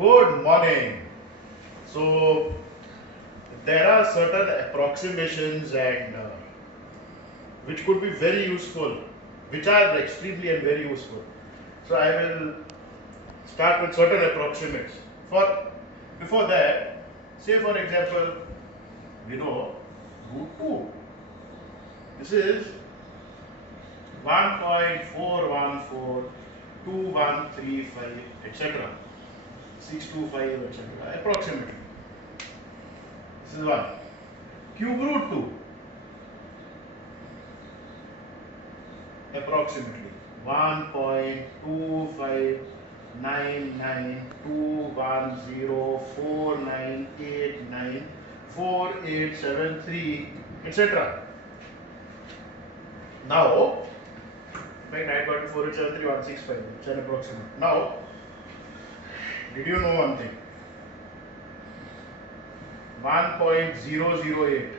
Good morning. So there are certain approximations and which could be very useful, which are extremely and very useful. So I will start with certain approximates. For before that, say for example, we know root 2. This is 1.4142135 etc. 625 etc. approximately. This is 1. Cube root 2 approximately 1.259921049894873 etc. Now, make 9.4873165. It's an approximate. Now, did you know one thing? 1.008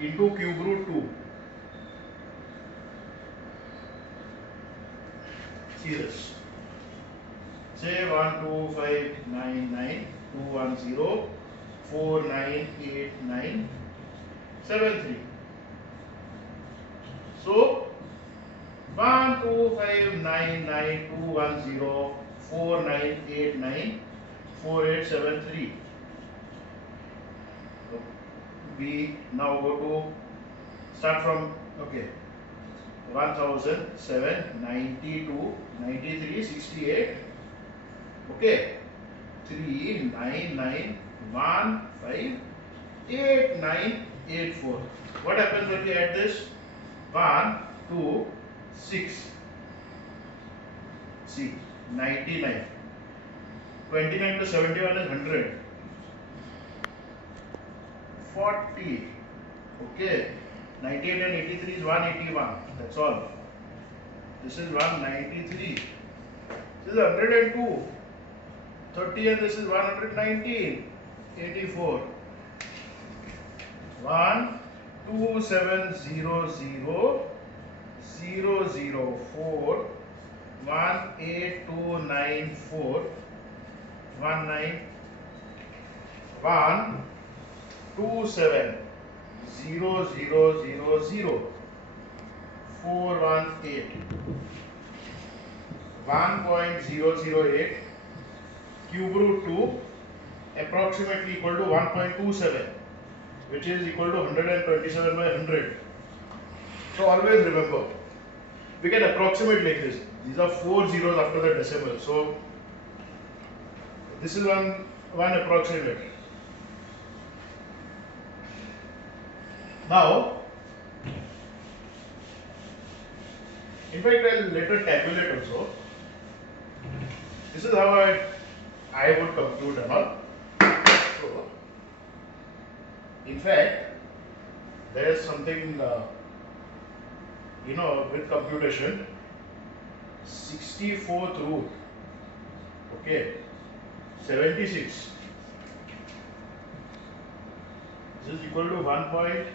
into cube root 2. See this. Say 1259921049897. So 125992104989487. We now go to start from 1007 92 93 68. Okay, 399158984. What happens when we add this? 1 2 6. See, 99. 29 to 71 is 100. 40. Okay. 98 and 83 is 181. That's all. This is 193. This is 102. 30 and this is 119. 84. 1 2 7 0 0 0 0 4 1 8 2 9 4 1 9 1 2 7 0 0 0 0 4 1 8 1.008 cube root 2 approximately equal to 1.27, which is equal to 127 by 100. So always remember, we can approximate like this. These are 4 zeros after the decimal. So this is one approximate. Now, in fact, I'll later tabulate also. This is how I would compute and all. So, in fact, there is something with computation. 64th root. Okay, 76. This is equal to 1.0000.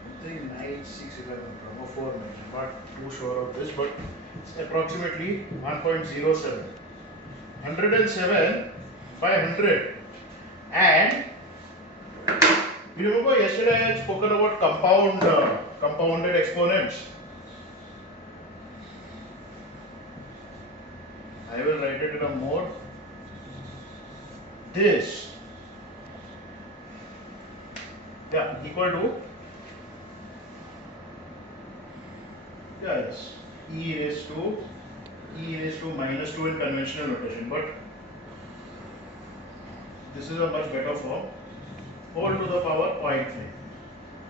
I think 9611 or 4. I'm not too sure of this, but it's approximately 1.07. 107 by 100. And you remember yesterday I had spoken about compounded exponents. I will write it in a more. This, equal to, yes, e raised to minus 2 in conventional notation, but this is a much better form. Whole to the power 0.5.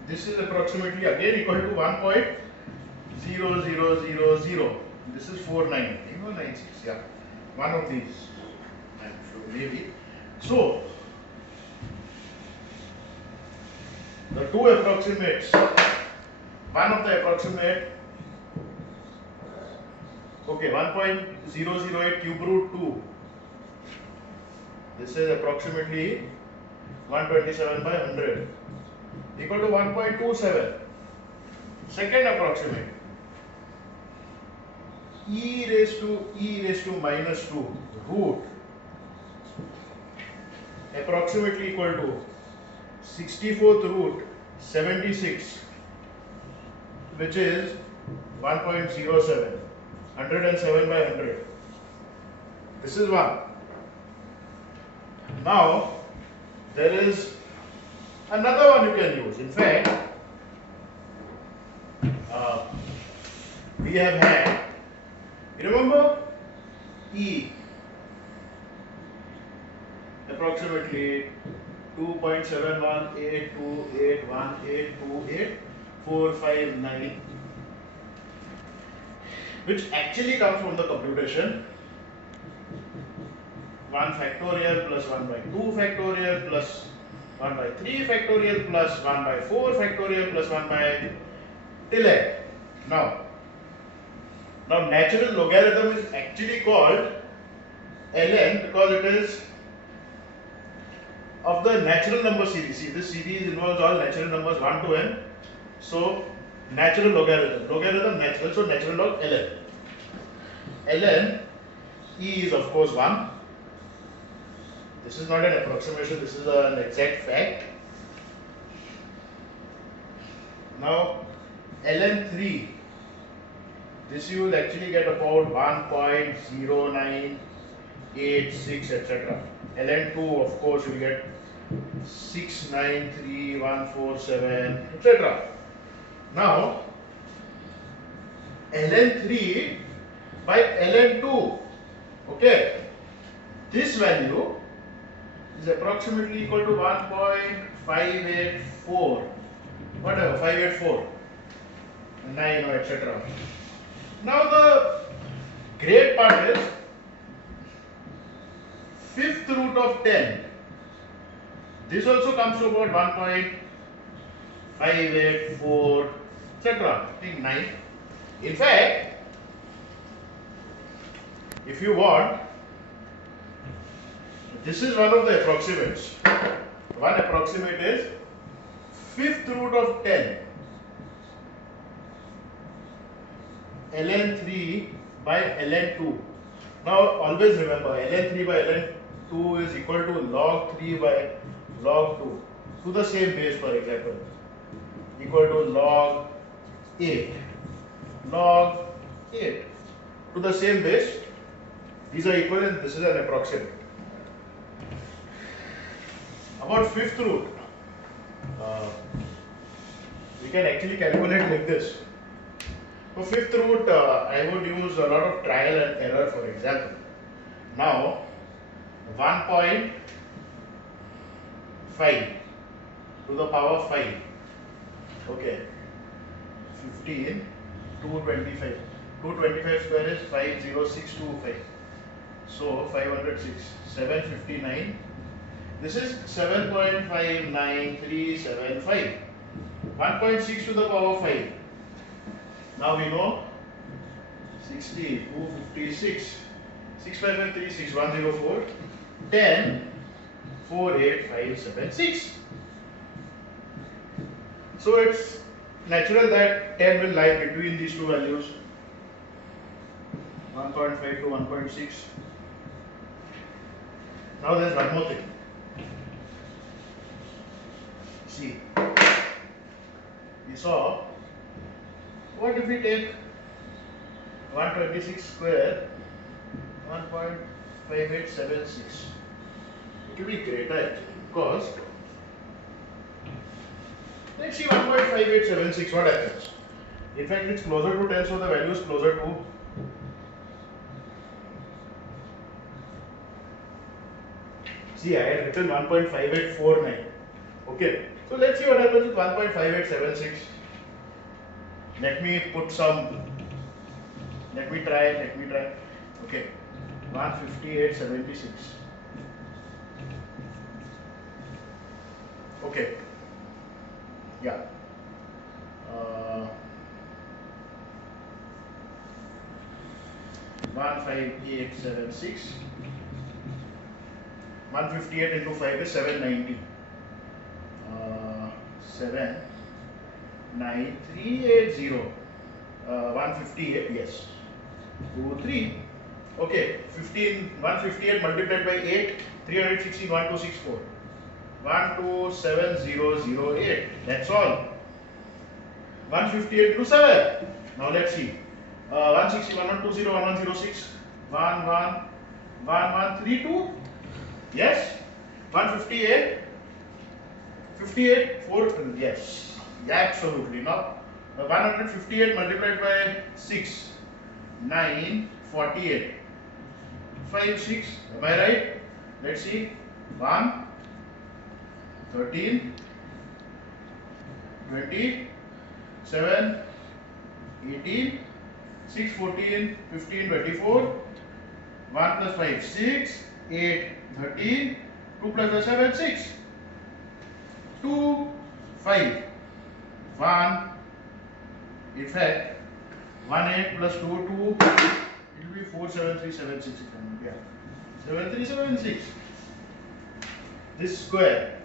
This is approximately again equal to 1.0000. This is 496. Yeah, one of these. I'm sure maybe. So the two approximates. One of the approximate. Okay, 1.008 cube root 2 This is approximately 127 by 100 equal to 1.27. Second approximate, e raised to minus 2 root approximately equal to 64th root 76, which is 1.07, 107 by 100. This is one. Now there is another one you can use. In fact, we have had, you remember, E approximately 2.718281828459, which actually comes from the computation 1 factorial plus 1 by 2 factorial plus 1 by 3 factorial plus 1 by 4 factorial plus 1 by till n. Now natural logarithm is actually called ln because it is of the natural number series. See, this series involves all natural numbers 1 to n. So natural logarithm natural, so natural log ln. Ln e is of course 1. This is not an approximation, this is an exact fact. Now ln 3, this you will actually get about 1.0986 etc. ln 2 of course you will get 693,147 etc. Now ln 3 by ln 2, okay, this value is approximately equal to 1.584, whatever, 584, 9 or etc. Now the great part is fifth root of 10. This also comes to about 1.584, etc. I think 9. In fact, if you want, this is one of the approximates. One approximate is fifth root of 10 ln 3 by ln 2. Now always remember, ln 3 by ln 2 is equal to log 3 by log 2 to the same base, for example, equal to log 8 to the same base. These are equal and this is an approximate. About fifth root, we can actually calculate like this. For fifth root, I would use a lot of trial and error, for example. Now 1.5 to the power 5, okay, 15, 225. 225 square is 50625. So 506, 759. This is 7.59375. 1.6 to the power 5. Now we know 60, 256, 65536, 104, 10, 48576. So it's natural that 10 will lie between these two values, 1.5 to 1.6. Now there's one more thing. See, we saw, what if we take 126 square, 1.5876? It will be greater actually, because let's see 1.5876, what happens? In fact, it's closer to 10, so the value is closer to see, I had written 1.5849. Okay, so let's see what happens with 1.5876. Let me put some, let me try. Okay, 158.76. Okay, yeah. 15876 158 into 5 is 790. 79380. 158, yes. 2, 3. Okay, 158 multiplied by 8, 316, 1264. 127008. That's all. 158 into 7. Now let's see. 160, 1120, 1106, 1132. Yes. 158. 58, 4, yes, absolutely. Now, 158 multiplied by 6, 948, 5, 6, am I right? Let's see, 1, 13, 20, 7, 18, 6, 14, 15, 24, 1 plus 5, 6, 8, 13, 2 plus 7, 6. 2, 5, 1, in fact, 1, 8 plus 2, 2, it will be 4, 7, 3, 7, 6, yeah, 7, 3, 7, 6. This square,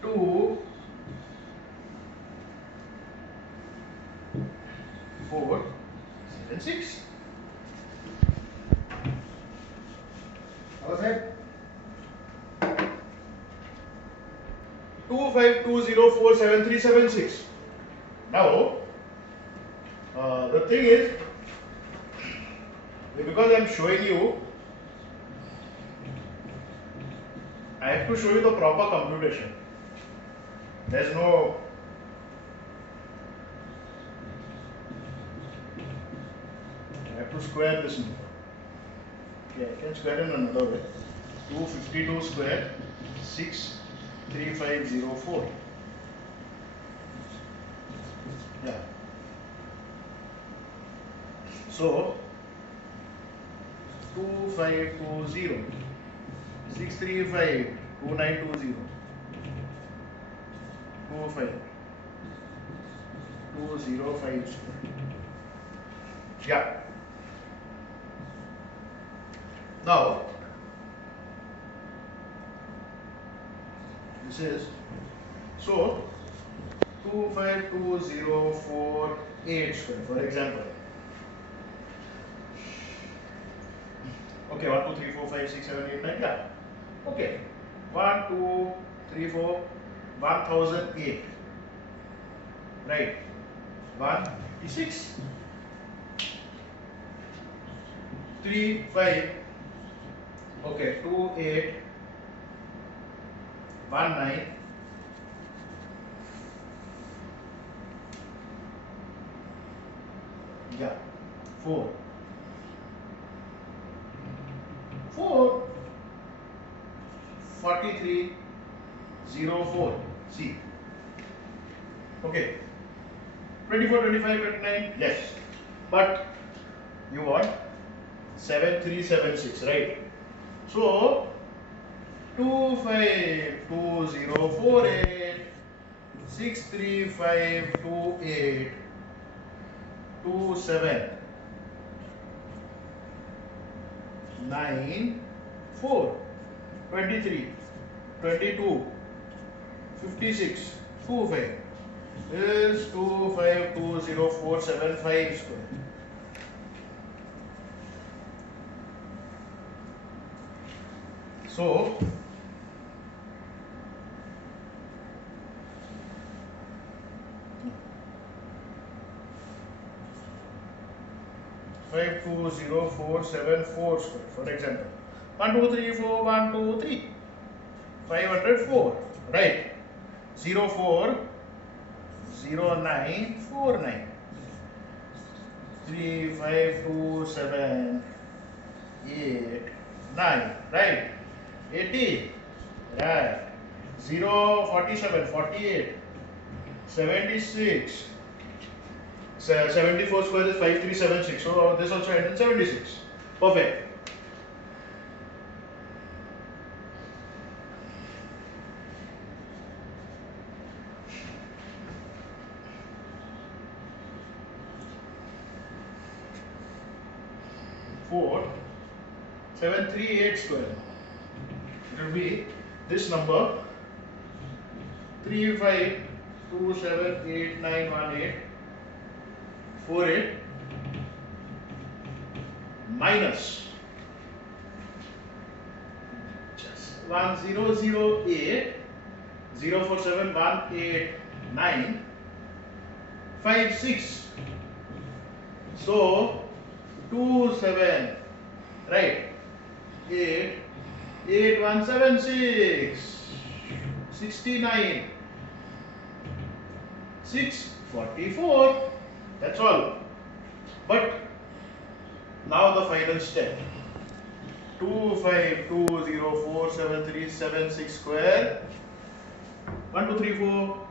2, 4, 7, 6. How was that? 25204736. Now, the thing is, because I am showing you, I have to show you the proper computation. There's no I have to square this number. Yeah, I can square in another way. 252 square 63504. Yeah. So 2520 635 2920 25 205 square. Yeah. Now this is so 252048 square, for example. Okay, 1, 2, 3, 4, 5, 6, 7, 8, 9. Yeah. Okay. 1, 2, 3, 4, 1008. Right. 156. 3, 5. Okay. 2, 8. 1, 9. Yeah. 4. 4. 43. 04. See. Okay. 24, 25, 29. Yes. But you want 7376, right? So 252048 63528 27 9 4 23 22 56 25 is 2520475 square. So 520474 square, for example. 1, 2, 3, 4, 1, 2, 3. 504, right? 04 0949 35278 9, right? 80, right? 047 48 76 74 square is 5376. So this also ends in 76. Perfect. Four 738 square. will be this number 3527891848 minus just 1008 04718956. So 27, right? 8 8176 69 644. That's all. But now the final step. 25204737 square. 1 2 3 4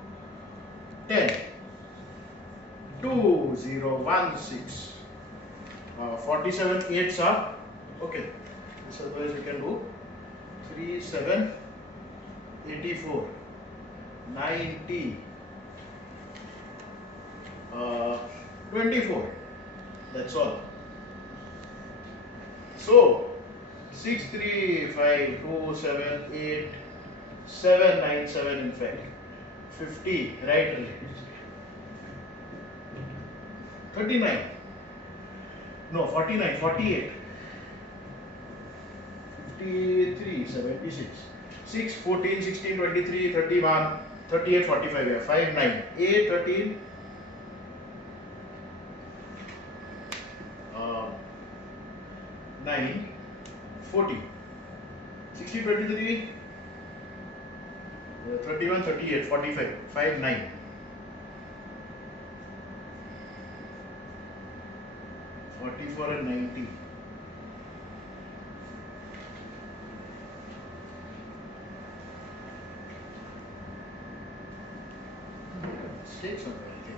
10 2016 47 8s are okay. This otherwise we can do 3 7 84 90 24. That's all. So 635278797 in fact 50 right related 39 no 49 48 53 76 6 14 16 23 31 38 45 yeah 5 9 8 13 9 40 60 23 31 38 45 5 9 44 and 90. Let's take something, I think.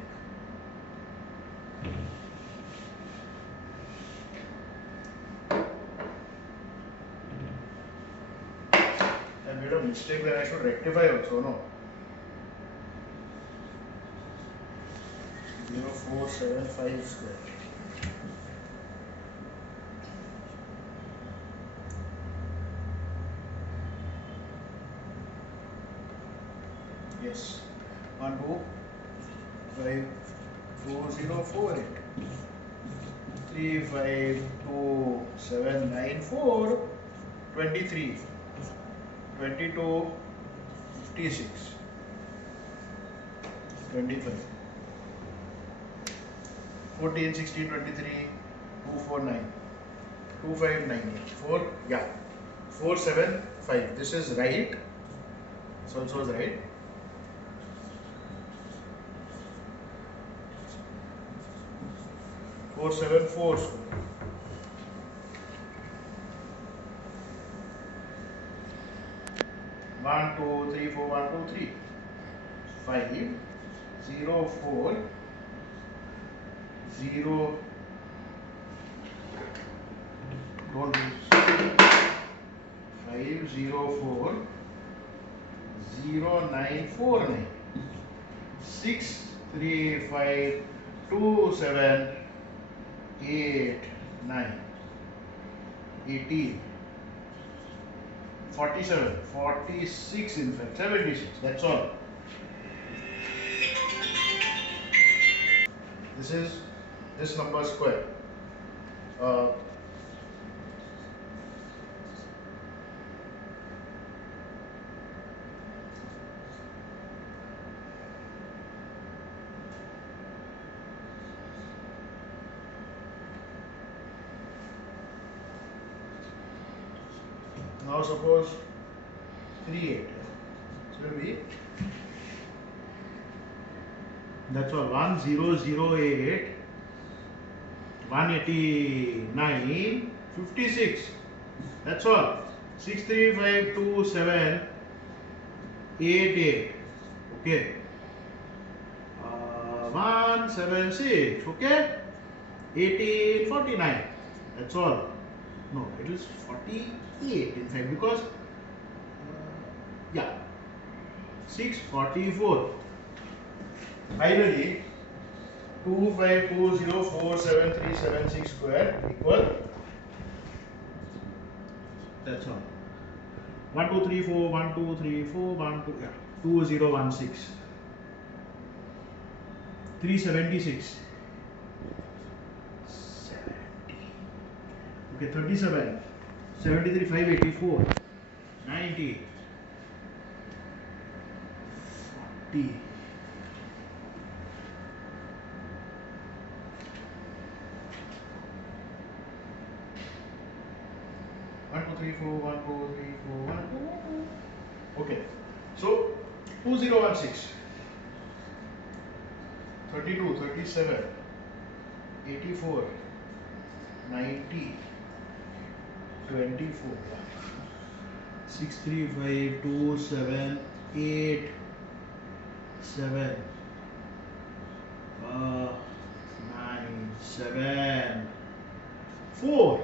I made a mistake that I should rectify also, no? 0475 square. Yes. 1 2 5 4 0 4 8 3 5 2 7 9 4 23 22 56 25 14 16 23 249 2598 4 yeah 475. This is right. This also is right. 474 1 2 3 4 1 2 3 5 0 4 0 don't lose 5 0 4 0 9 4 9 6 3 5 2 7 8 9 18 47 46 in fact 76. That's all. This is this number square. Now suppose 3 8. So it will be that's all 1008 189 56. That's all. 6352788. Okay. 176. Okay. 1849. That's all. No, it is 48 in fact because yeah 644. Finally 25204737 square equal that's all 1 2 3 4 1 2 3 4 1 2 yeah 2016 376 70 okay 37 73 584 90 40 1 2 3 4 1 2 3 4 1 2 okay so 2016 32 37 84 90 24 6 3 5 2 7 8 7 9 7 4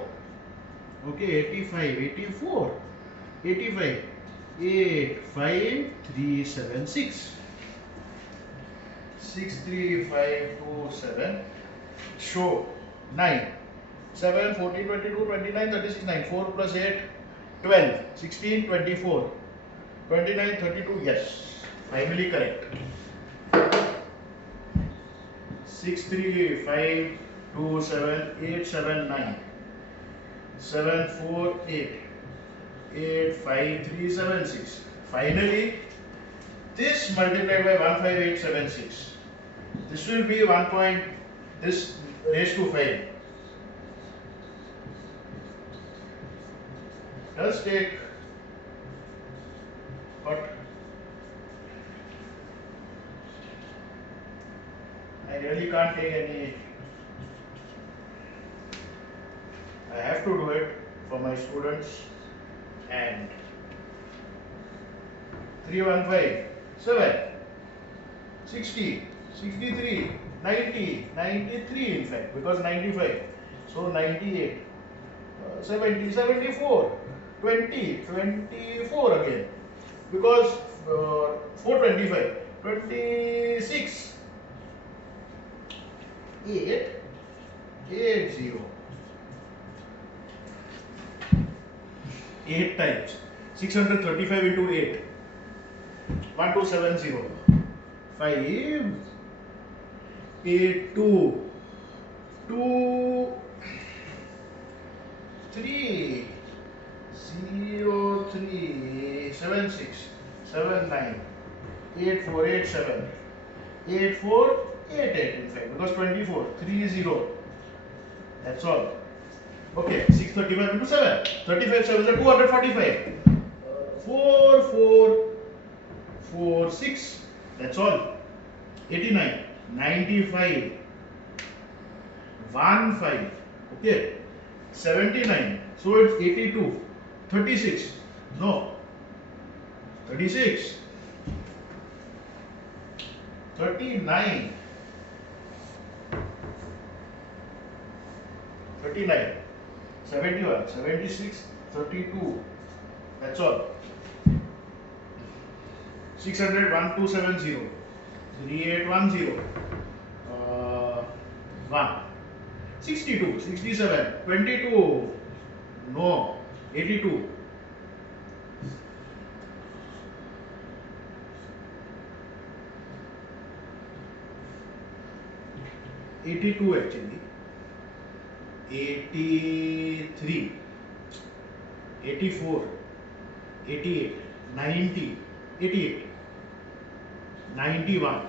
okay 85 84 85 8 5 3 7 6 6 3 5 2 7 show 9 7 14 22 29 36 9 4 plus 8 12 16 24 29 32 yes finally correct 6 3 5 2 7 8 7 9 7 4 8 8 5 3 7 6 finally this multiplied by 15876 this will be 1 point this raised to 5 does take but I really can't take any I have to do it for my students and 315 7 60 63 90 93 in fact because 95 so 98 70 74 20 24 again because 425 26 8 80 8 times 635 into 8 1270 5 8 2 2 3 0 3 7 6 7 9 8 4 8 7 8 4 8 8 in fact because 24 3 0 that's all okay 635 into 7 35 7 is 245 4 4 4 6 that's all 89 95 1 5 okay 79 so it's 82 36 no 36 39 39 71 76 32 that's all 600 1270 3810 1 62 67 22 no 82 82 actually 83 84 88 90 88 91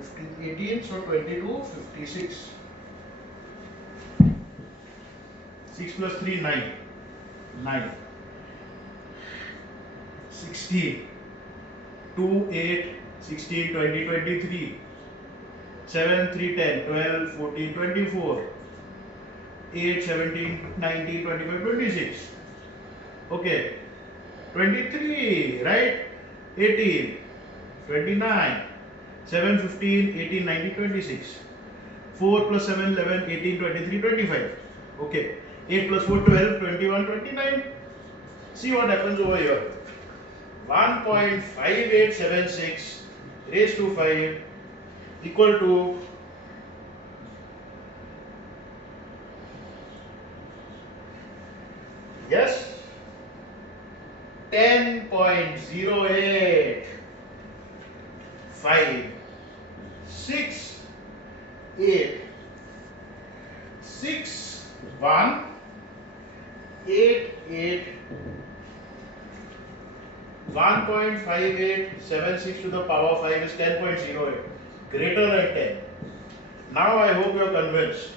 15 18 so 22 56 6 plus 3 9 9 16 2 8 16 20 23 7 3 10 12 14 24 8 17 19 25 26 okay 23 right 18 29 7 15 18 19 26 4 plus 7 11 18 23 25 okay 8 plus 4 12 21 29 see what happens over here 1.5876 raised to 5 equal to yes 10.08, 5, 6, 8, 6, 1, 8, 8, 1.5876 to the power 5 is 10.08, greater than 10. Now I hope you are convinced.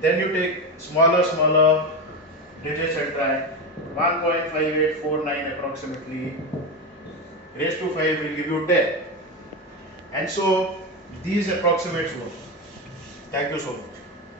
Then you take smaller digits and try. 1.5849 approximately raised to 5 will give you 10. And so these approximates work. Thank you so much.